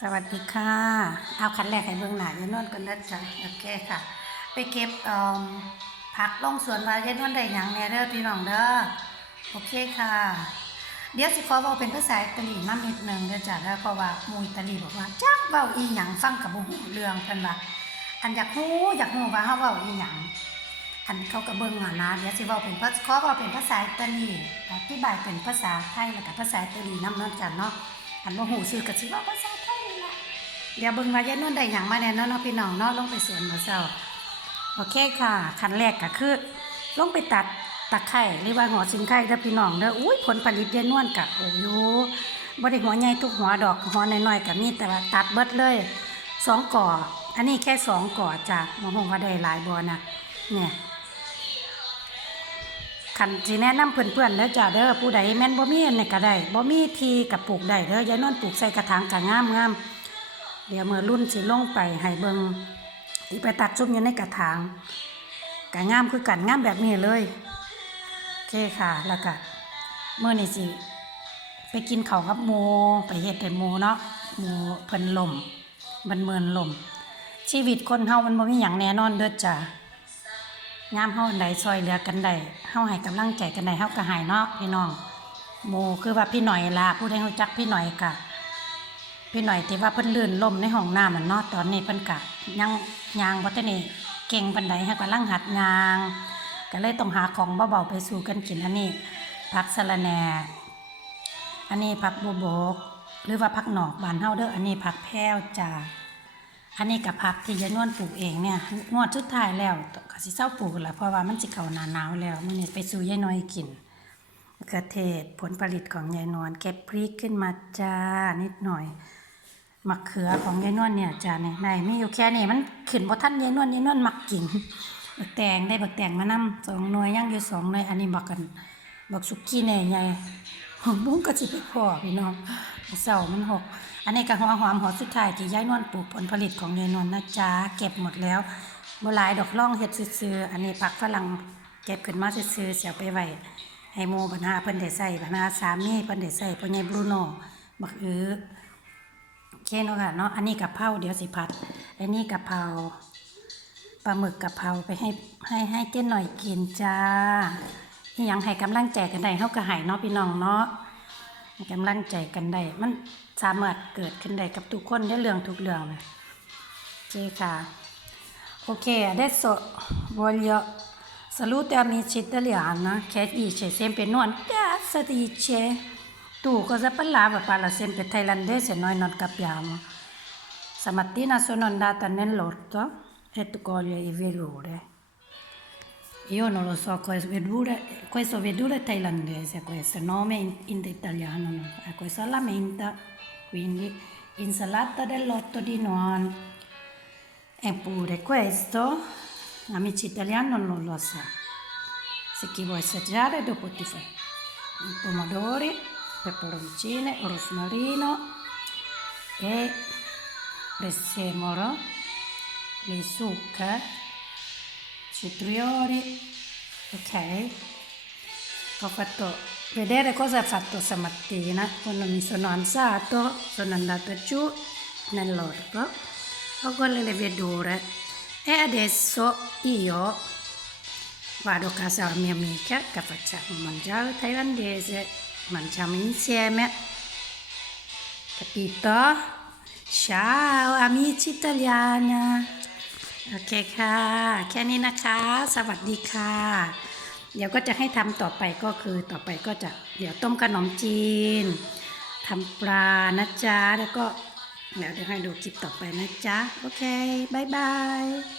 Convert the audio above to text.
สวัสดีค่ะ เอาคันแรกให้เบิ่งหน้ายายนวลกันนะจ๊ะโอเคค่ะ ไปเก็บผักลงสวนมายายนวลได้หยังแหน่เด้อพี่น้องเด้อโอเคค่ะ เดี๋ยวสิขอเว้าเป็นภาษาอิตาลีนำนิดหนึงเด้อจ้ะเด้อเพราะว่ามูอิตาลีบอกว่าจักเว้าอีหยังฟังกับบ่ฮู้เรื่องเพิ่นว่าอันอยากฮู้อยากฮู้ว่าเฮาเว้าอีหยังอันเขาก็เบิ่งอะนะเดี๋ยวสิว้าเป็นภาษาขอว้าเป็นภาษาอิตาลีอธิบายเป็นภาษาไทยแล้วก็ภาษาอิตาลีน้ำเนาะจ้ะเนาะอันว่าหูซื้อกับสิว่าภาษา เดี๋ยวเบิ่งว่ายายนุ่นได้หยังมาแน่นาะเนาะพี่น้องเนาะลงไปสวนหมาเช้าโอเคค่ะ ขั้นแรกก็คือ ลงไปตัดตะไคร้หรือว่าหัวสิงไข่เด้อพี่น้องเด้ออุ้ยผลผลิตยายนวลกะโอ้ยบ่ได้หัวใหญ่ทุกหัวดอกหัวน้อยๆก็มีแต่ว่าตัดเบิดเลยสองก่อ อันนี้แค่สองก่อจากมะฮงว่าได้หลายบ่นะเนี่ยคันสิแนะนำเพื่อนๆเด้อจ้าเด้อผู้ใดแม่นบ่มีอันนี้ก็ได้บ่มีทีกับปลูกได้เด้อยายนวลปลูกใส่กระถางก็งามงาม เดี๋ยวมื้อรุ่นสิลงไปให้เบิงที่ไปตัดซุ่มอยู่ในกระถางก็งามคือกันงามแบบนี้เลยโอเคค่ะแล้วก็เมื้อนี้สิไปกินเขากับหมูไปเฮ็ดให้หมูเนาะหมูเพิ่นลมมันเมินลม ชีวิตคนเฮามันบ่มีหยังแน่นอนเด้อจ้ายามเฮาอันใดซอยเหลือกันได้เฮาให้กำลังใจกันได้เฮาก็ให้เนาะพี่น้องโมคือว่าพี่หน่อยล่ะผู้ใดรู้จักพี่หน่อยกะ พี่หน่อยที่ว่าเพิ่นลื่นล้มในห้องน้ำมันเนาะตอนนี้เพิ่นกะยังยางบ่ทันได้เก่งปานใดเฮากำลังหัดยาง ก็เลยต้องหาของเบาๆไปสู่กันกินอันนี้ผักสะระแหน่อันนี้ผักบัวบก หรือว่าผักหนอกบานเฮาเด้ออันนี้ผักแพรวจ้าอันนี้กับผักที่ยายนวลปลูกเองเนี่ยงวดสุดท้ายแล้วก็สิเศร้าปลูกแล้วเพราะว่ามันสิเข้าหน้าหนาวแล้วมื้อนี้ไปสู่ยายน้อยกินมะเขือเทศผลผลิตของยายนวลเก็บพริกขึ้นมาจ้านิดหน่อย มะเขือของยายนวลเนี่ยจ้าเนี่ยในมีอยู่แค่นี้มันขึ้นบ่ทันยายนวลยายนวลมักกินบักแตงได้บักแตงมานำสองหน่วยยังอยู่สองหน่วยอันนี้บักกันบักสุกี้แหน่ใหญ่หอมบุ้งก็สิไปพอพี่น้องเสามันหก อันนี้ก็หัวหอมหัวสุดท้ายที่ยายนวลปลูกผลผลิตของยายนวลนะจ๊ะเก็บหมดแล้วบ่หลายดอกร่องเฮ็ดซื่ออันนี้ผักฝรั่งเก็บขึ้นมาซื่อเสียไปไว้ให้หมู่บรรดาเพิ่นได้ใช้บรรดาสามีเพิ่นได้ใช้พ่อใหญ่บรูโน่บักอือโอ เคเนาะค่ะเนาะอันนี้กะเพราเดี๋ยวสิผัด อันนี้กะเพราปลาหมึกกะเพราไปให้ให้ให้เจ้นหน่อยกินจ้าอีหยังให้กำลังใจกันได้เฮาก็ให้เนาะพี่น้องเนาะกำลังใจกันได้มันสามารถเกิดขึ้นได้กับทุกคนได้เรื่องทุกเรื่องนะโอเคค่ะโอเค adesso voglio salute amici italiani che dice sempre non cazzo dice tu cosa parlava parla sempre thailandese noi non capiamo stamattina sono andata nell'orto e tu coglie i verdure io non lo so, questo verdure, questo verdure è thailandese, questo nome in, in italiano, no? Eh, questo è la menta, quindi insalata dell'otto di non. Eppure questo, amici italiani non lo sa. Se chi vuole assaggiare dopo ti fai i pomodori, peperoncine, rosmarino e prezzemolo, le zucche, citrioli, ok? Ho fatto vedere cosa ho fatto stamattina. Quando mi sono alzato, sono andata giù nell'orto, ho quelle le verdure e adesso io vado a casa della mia amica che facciamo mangiare thailandese, mangiamo insieme, capito? Ciao amici italiani! โอเคค่ะ แค่นี้นะคะ สวัสดีค่ะ เดี๋ยวก็จะให้ทำต่อไปก็คือต่อไปก็จะเดี๋ยวต้มขนมจีนทำปลานะจ๊ะ แล้วก็เดี๋ยวเดี๋ยวให้ดูคลิปต่อไปนะจ๊ะ โอเคบายบาย